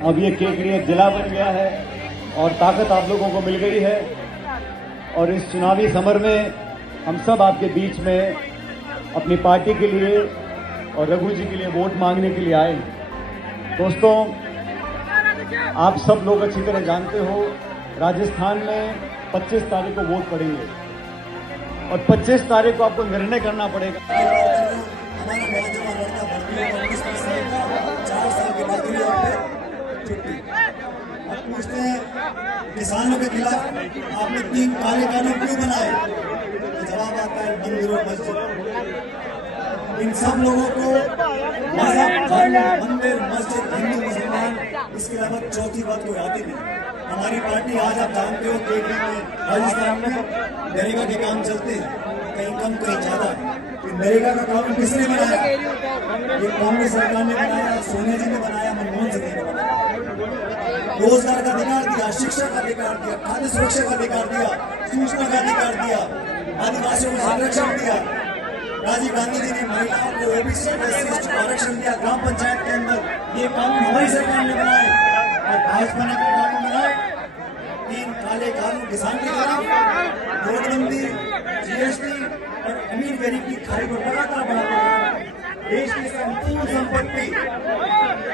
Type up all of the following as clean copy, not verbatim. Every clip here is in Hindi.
अब ये केकड़ी एक जिला बन गया है और ताकत आप लोगों को मिल गई है। और इस चुनावी समर में हम सब आपके बीच में अपनी पार्टी के लिए और रघु जी के लिए वोट मांगने के लिए आए। दोस्तों, आप सब लोग अच्छी तरह जानते हो, राजस्थान में 25 तारीख को वोट पड़ेंगे और 25 तारीख को आपको निर्णय करना पड़ेगा। पूछते हैं किसानों के खिलाफ आपने 3 काले कानून क्यों बनाए, तो जवाब आता है मंदिर और मस्जिद। इन सब लोगों को मंदिर, मस्जिद, हिंदू, मुसलमान, इसके अलावा चौथी बात कोई आती नहीं। हमारी पार्टी, आज आप जानते हो, केकड़ी में राजस्थान में नरेगा के काम चलते हैं, कहीं कम कहीं ज्यादा। नरेगा का कानून किसने बनाया? ये कांग्रेस सरकार ने बनाया, सोनिया जी ने बनाया, मनमोहन सिंह ने बनाया। रोजगार का अधिकार दिया, शिक्षा का अधिकार दिया, खाद्य सुरक्षा का अधिकार दिया, सूचना का अधिकार दिया, आदिवासियों को संरक्षण दिया। राजीव गांधी जी ने महिलाओं को ओबीसी को आरक्षण दिया ग्राम पंचायत के अंदर। ये कानून हमारी सरकार ने बनाए और भाजपा ने कानून बनाए। 3 काले कानून किसान के खिलाफ, नोटबंदी, जीएसटी और अमीर गरीब की खाई को लगातार बढ़ाते हैं। देश की संपूर्ण संपत्ति,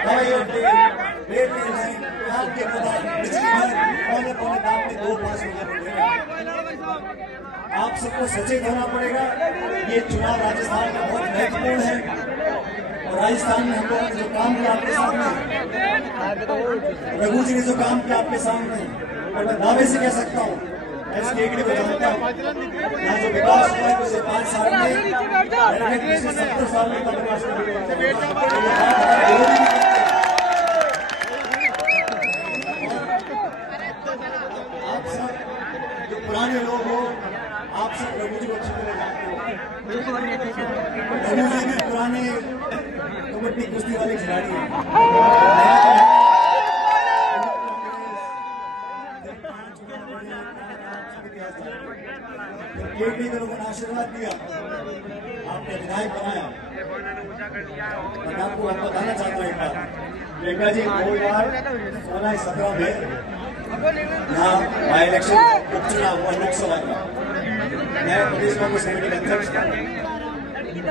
हवाई अड्डे, रेलवे लाइन, के पौने दाम में 2-5 आप सबको सचेत होना पड़ेगा। ये चुनाव राजस्थान में बहुत महत्वपूर्ण है और राजस्थान में हम लोगों ने जो काम किया आपके सामने, रघु जी ने जो काम किया आपके सामने, और मैं दावे से कह सकता हूँ, मैं केकड़ी को जानता हूँ, यहाँ जो विकास हुआ है पिछले 5 साल में, पिछले 70 साल में कम विकास पुराने लोग हो, आप सब रघु जी को अच्छी तरह जानते हो। रघु जी भी पुराने कबड्डी कुश्ती वाले खिलाड़ी हैं। केकड़ी के लोगों ने आशीर्वाद दिया, आपने विधायक बनाया। मैं आपको बताना चाहता हूँ एक बात, रेखा जी 2016-17 में यहाँ बाई इलेक्शन उपचुनाव हुआ लोकसभा का, मैं प्रदेश कांग्रेस कमेटी का अध्यक्ष था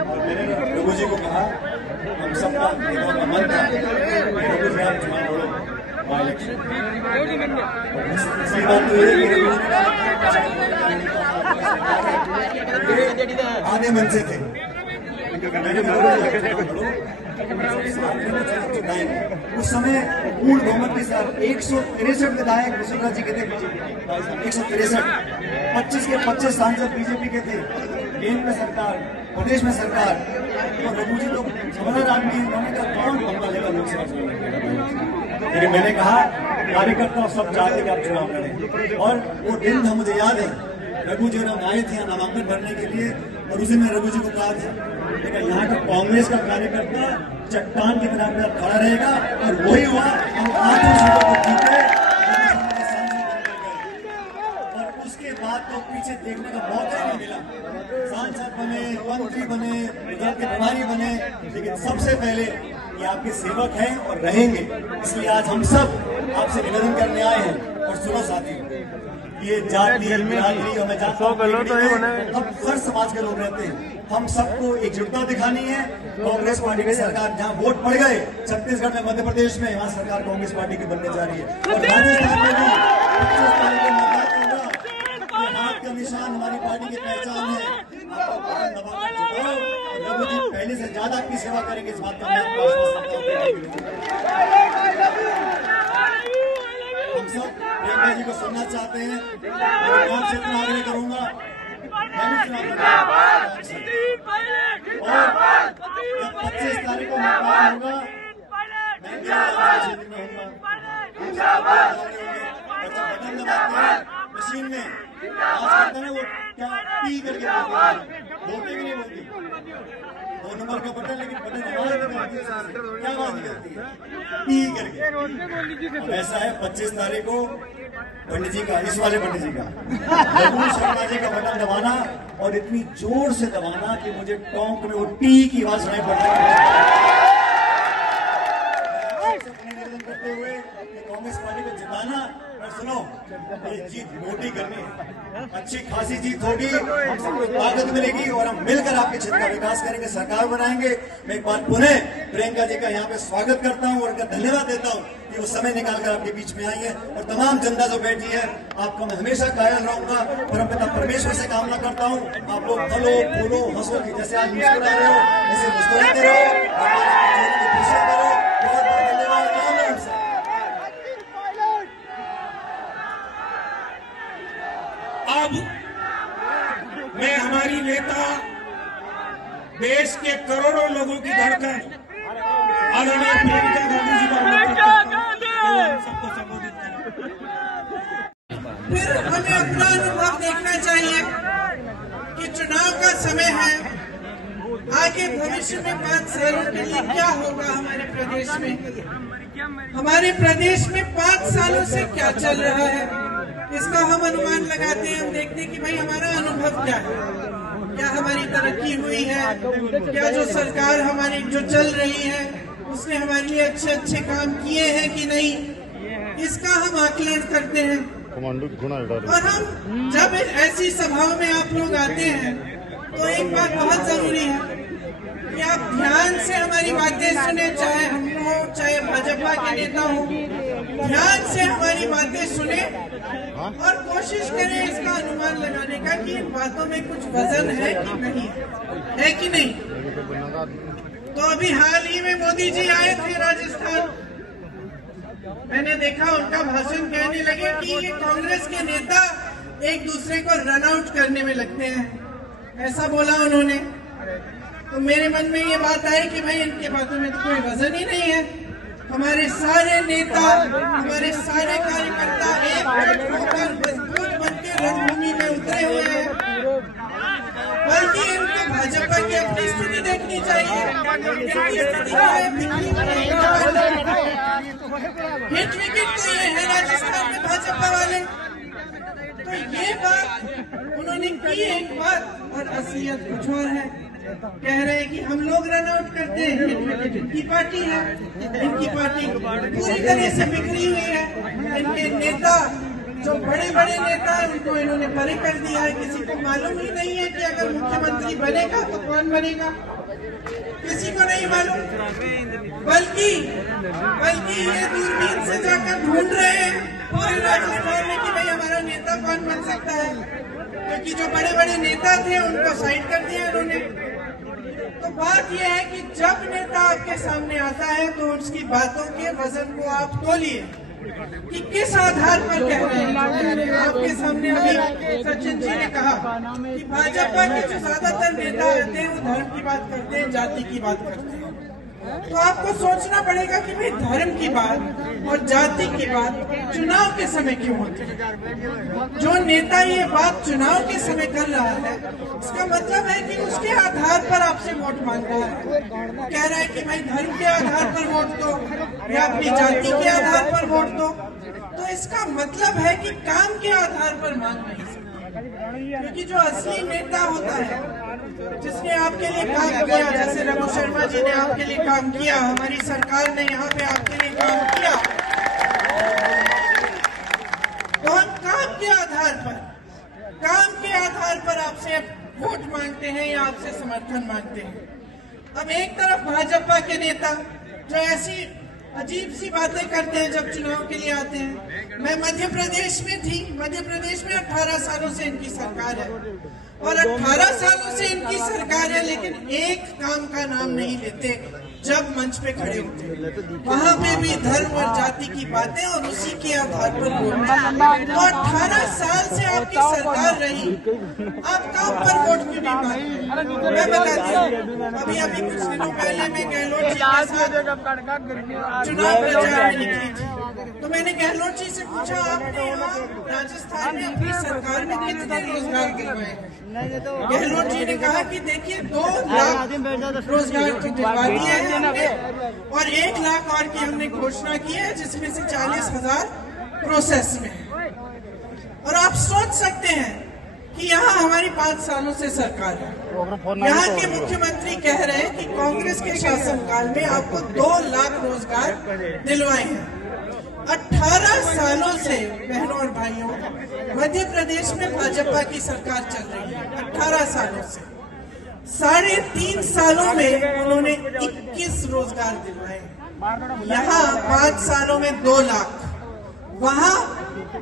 और मैंने रघु जी को कहा, हम सबका नेताओं का मन था, रघु जी आप चुनाव लड़ो बाई इलेक्शन। सही बात तो ये आधे मन से थे, उस समय पूर्ण बहुमत के साथ 163 विधायक वसुंधरा जी के थे, 163, 25 के 25 सांसद बीजेपी के थे, केंद्र में सरकार, प्रदेश में सरकार। और रघु जी तो समझदार आदमी है, उन्होंने कहा कौन बंगा लेगा लोकसभा चुनाव। लेकिन मैंने कहा कार्यकर्ता सब चाहते कि आप चुनाव लड़ें, और वो दिन था मुझे याद है, रघु जी हम आए थे नामांकन भरने के लिए और उसी में रघु जी को कहा था, लेकिन यहाँ का कांग्रेस का कार्यकर्ता चट्टान की तरह खड़ा रहेगा, और वही हुआ। हम 8 सीटों को जीते और उसके बाद तो पीछे देखने का मौका ही नहीं मिला। सांसद बने, मंत्री बने, विभाग के प्रभारी बने, लेकिन सबसे पहले ये आपके सेवक हैं और रहेंगे। इसलिए आज हम सब आपसे निवेदन करने आए हैं। और सुनो साथी, ये जाति, बिरादरी, हमें हम हर समाज के लोग रहते हैं, हम सबको एकजुटता दिखानी है। कांग्रेस पार्टी की सरकार जहां वोट पड़ गए, छत्तीसगढ़ में, मध्य प्रदेश में, वहां सरकार कांग्रेस पार्टी की बनने जा रही है। और राजस्थान में भी 25 तारीख को मतदान होगा। हाथ का निशान हमारी पार्टी की पहचान है। रघु जी पहले से ज्यादा आपकी सेवा करेंगे, इस बात का मैं आपको आश्वासन देता हूं। हम सब रेखा जी को सुनना चाहते हैं, मैं इतना आग्रह करूंगा, मैं भी चुनाव बटन दबाते हैं मशीन में, आज कहते हैं वो क्या पी करके बोलते भी नहीं बोलती 2 नंबर का बटन, लेकिन बटन आवाज निकलती है, क्या आवाज निकलती है? पी करके। ऐसा है 25 तारीख को पंडित जी का, इस वाले पंडित जी का, रघु शर्मा जी का बटन दबाना और इतनी जोर से दबाना कि मुझे टोंक में वो टी की आवाज सुनाई पड़ रही है। निवेदन करते हुए कांग्रेस पार्टी को जिताना, और सुनो ये जीत मोटी करनी है, अच्छी खासी जीत होगी, हम सबको ताकत मिलेगी और हम मिलकर आपके क्षेत्र का विकास करेंगे, सरकार बनाएंगे। मैं एक बार पुनः प्रियंका जी का यहाँ पे स्वागत करता हूँ और उनका धन्यवाद देता हूँ कि वो समय निकालकर आपके बीच में आई है, और तमाम जनता जो बैठी है आपका मैं हमेशा कायल रहूंगा। परमपिता परमेश्वर से कामना करता हूँ आप लोग फलो फूलो हंसो, जैसे आज मुस्कुरा रहे हो ऐसे मुस्कुराते रहो, करो। बहुत बहुत धन्यवाद। अब मैं हमारी नेता, देश के करोड़ों लोगों की धड़कन आदरणीय प्रियंका गांधी जी का सबको संबोधित करें। फिर हमें अपना अनुभव देखना चाहिए कि चुनाव का समय है, आगे भविष्य में 5 सालों के लिए क्या होगा हमारे प्रदेश में। हमारे प्रदेश में 5 सालों से क्या चल रहा है इसका हम अनुमान लगाते हैं। हम देखते हैं कि भाई हमारा अनुभव क्या है, क्या हमारी तरक्की हुई है, क्या जो सरकार हमारी जो चल रही है उसने हमारे लिए अच्छे अच्छे काम किए हैं कि नहीं, इसका हम आकलन करते हैं। और हम जब ऐसी सभाओं में आप लोग आते हैं तो एक बात बहुत जरूरी है कि आप ध्यान से हमारी बातें सुने, चाहे हम हो चाहे भाजपा के नेता हो, ध्यान से हमारी बातें सुने और कोशिश करें इसका अनुमान लगाने का कि इन बातों में कुछ वजन है कि नहीं, है कि नहीं। तो अभी हाल ही में मोदी जी आए थे राजस्थान, मैंने देखा उनका भाषण, कहने लगे कि ये कांग्रेस के नेता एक दूसरे को रन आउट करने में लगते हैं, ऐसा बोला उन्होंने। तो मेरे मन में ये बात आई कि भाई इनके बातों में तो कोई वजन ही नहीं है। हमारे सारे नेता, हमारे सारे कार्यकर्ता एकजुट होकर मजबूत बनकर रणभूमि में उतरे हुए हैं, बल्कि इनको भाजपा की अपनी स्थिति देखनी चाहिए। हिट विकेट तो ये है राजस्थान में भाजपा वाले, तो ये बात उन्होंने की एक बात और असलियत कुछ और है। कह रहे हैं कि हम लोग रन आउट करते हैं, इनकी पार्टी है, इनकी पार्टी पूरी तरह से बिखरी हुई है। इनके नेता जो बड़े बड़े नेता हैं उनको इन्होंने परे कर दिया है, किसी को मालूम ही नहीं है कि अगर मुख्यमंत्री बनेगा तो कौन बनेगा, किसी को नहीं मालूम। बल्कि ये दूरबीन से जाकर ढूंढ रहे हैं पूरे राजस्थान में कि भाई हमारा नेता कौन बन सकता है, क्योंकि जो बड़े बड़े नेता थे उनको साइड कर दिया इन्होंने। तो बात यह है कि जब नेता आपके सामने आता है तो उसकी बातों के वजन को आप तोलिए कि किस आधार पर कह रहे हैं। आपके सामने अभी सचिन जी ने कहा कि भाजपा के जो ज्यादातर नेता आते हैं वो धर्म की बात करते हैं, जाति की बात करते हैं। तो आपको सोचना पड़ेगा कि भाई धर्म की बात और जाति की बात चुनाव के समय क्यों होती है। जो नेता ये बात चुनाव के समय कर रहा है इसका मतलब है कि उसके आधार पर आपसे वोट मांग रहा है। कह रहा है कि भाई धर्म के आधार पर वोट दो या अपनी जाति के आधार पर वोट दो, तो इसका मतलब है कि काम के आधार पर मांग नहीं सकते। क्योंकि जो असली नेता होता है जिसने आपके लिए काम किया, जैसे रघु शर्मा जी ने आपके लिए काम किया, हमारी सरकार ने यहाँ पे आपके लिए काम किया, तो हम काम के आधार पर आपसे वोट मांगते हैं या आपसे समर्थन मांगते हैं। अब एक तरफ भाजपा के नेता जो ऐसी अजीब सी बातें करते हैं जब चुनाव के लिए आते हैं। मैं मध्य प्रदेश में थी, मध्य प्रदेश में 18 सालों से इनकी सरकार है और 18 सालों से इनकी सरकार है, लेकिन एक काम का नाम नहीं लेते। जब मंच पे खड़े होते वहां पे भी धर्म और जाति की बातें और उसी के आधार पर वोट। तो 18 साल से आपकी सरकार रही, आप काम पर वोट क्यों नहीं मांगते? मैं बताती हूँ, अभी कुछ दिनों पहले मैं गहलोत जी के साथ चुनाव प्रचार में निकली थी, तो मैंने गहलोत जी से पूछा, आपने यहाँ राजस्थान में अपनी सरकार में कितने रोजगार दिलवाए? गहलोत जी ने कहा कि देखिए 2 लाख रोजगार तो दिलवा दिए हैं हमने, और 1 लाख और की हमने घोषणा की है, जिसमें से 40,000 प्रोसेस में है। और आप सोच सकते हैं कि यहाँ हमारी 5 सालों से सरकार है, यहाँ के मुख्यमंत्री कह रहे हैं कि कांग्रेस के शासनकाल में आपको 2 लाख रोजगार दिलवाए हैं। 18 सालों से बहनों और भाइयों, मध्य प्रदेश में भाजपा की सरकार चल रही है। 18 सालों से 3.5 सालों में उन्होंने 21 रोजगार दिलवाए। यहाँ 5 सालों में 2 लाख, वहाँ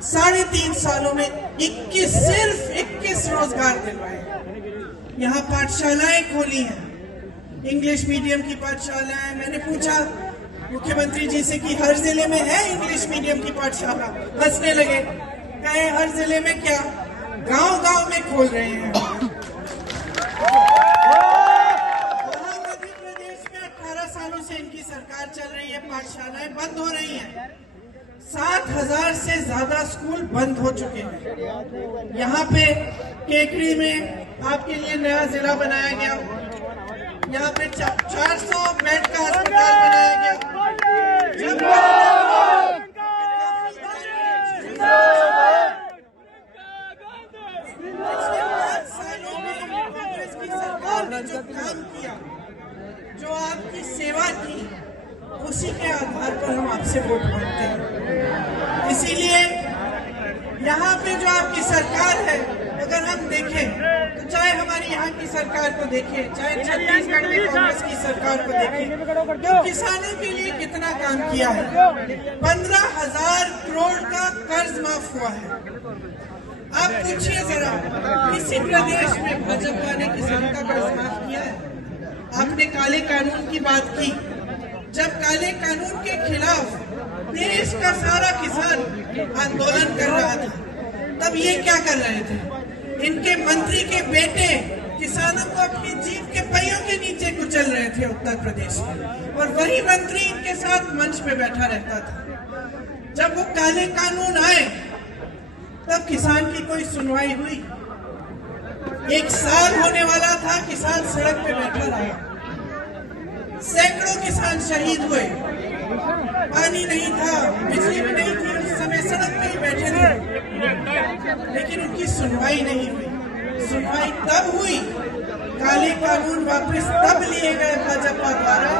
3.5 सालों में 21, सिर्फ 21 रोजगार दिलवाए। यहाँ पाठशालाएं खोली हैं, इंग्लिश मीडियम की पाठशालाएं। मैंने पूछा मुख्यमंत्री जी से कि हर जिले में है इंग्लिश मीडियम की पाठशाला? हंसने लगे, कहे हर जिले में क्या, गांव-गांव में खोल रहे हैं। वहाँ मध्य प्रदेश में 18 सालों से इनकी सरकार चल रही है, पाठशालाएं बंद हो रही हैं। 7,000 से ज्यादा स्कूल बंद हो चुके हैं। यहाँ पे केकड़ी में आपके लिए नया जिला बनाया गया, यहाँ पे 400 बेड का अस्पताल बनाया गया। पिछले 5 सालों में कांग्रेस की सरकार ने जो काम किया, जो आपकी सेवा की, उसी के आधार पर हम आपसे वोट मांगते हैं। इसीलिए यहाँ पे जो आपकी सरकार है, अगर हम देखें तो चाहे हमारी यहाँ की सरकार को देखें, चाहे छत्तीसगढ़ में कांग्रेस की सरकार को देखें, तो किसानों के लिए कितना काम किया है। 15,000 करोड़ का कर्ज माफ हुआ है। आप पूछिए जरा, किसी प्रदेश में भाजपा ने किसान का कर्ज माफ किया है? आपने काले कानून की बात की, जब काले कानून के खिलाफ देश का सारा किसान आंदोलन कर रहा था, तब ये क्या कर रहे थे? इनके मंत्री के बेटे किसानों को अपनी जीप के पहियों के नीचे कुचल रहे थे उत्तर प्रदेश में, और वही मंत्री इनके साथ मंच पे बैठा रहता था। जब वो काले कानून आए, तब किसान की कोई सुनवाई हुई? 1 साल होने वाला था, किसान सड़क पे बैठा रहा, सैकड़ों किसान शहीद हुए। पानी नहीं था, बिजली भी नहीं थी, उस समय सड़क पे ही बैठे थे, लेकिन उनकी सुनवाई नहीं हुई। सुनवाई तब हुई, काले कानून वापस तब लिए गए भाजपा द्वारा,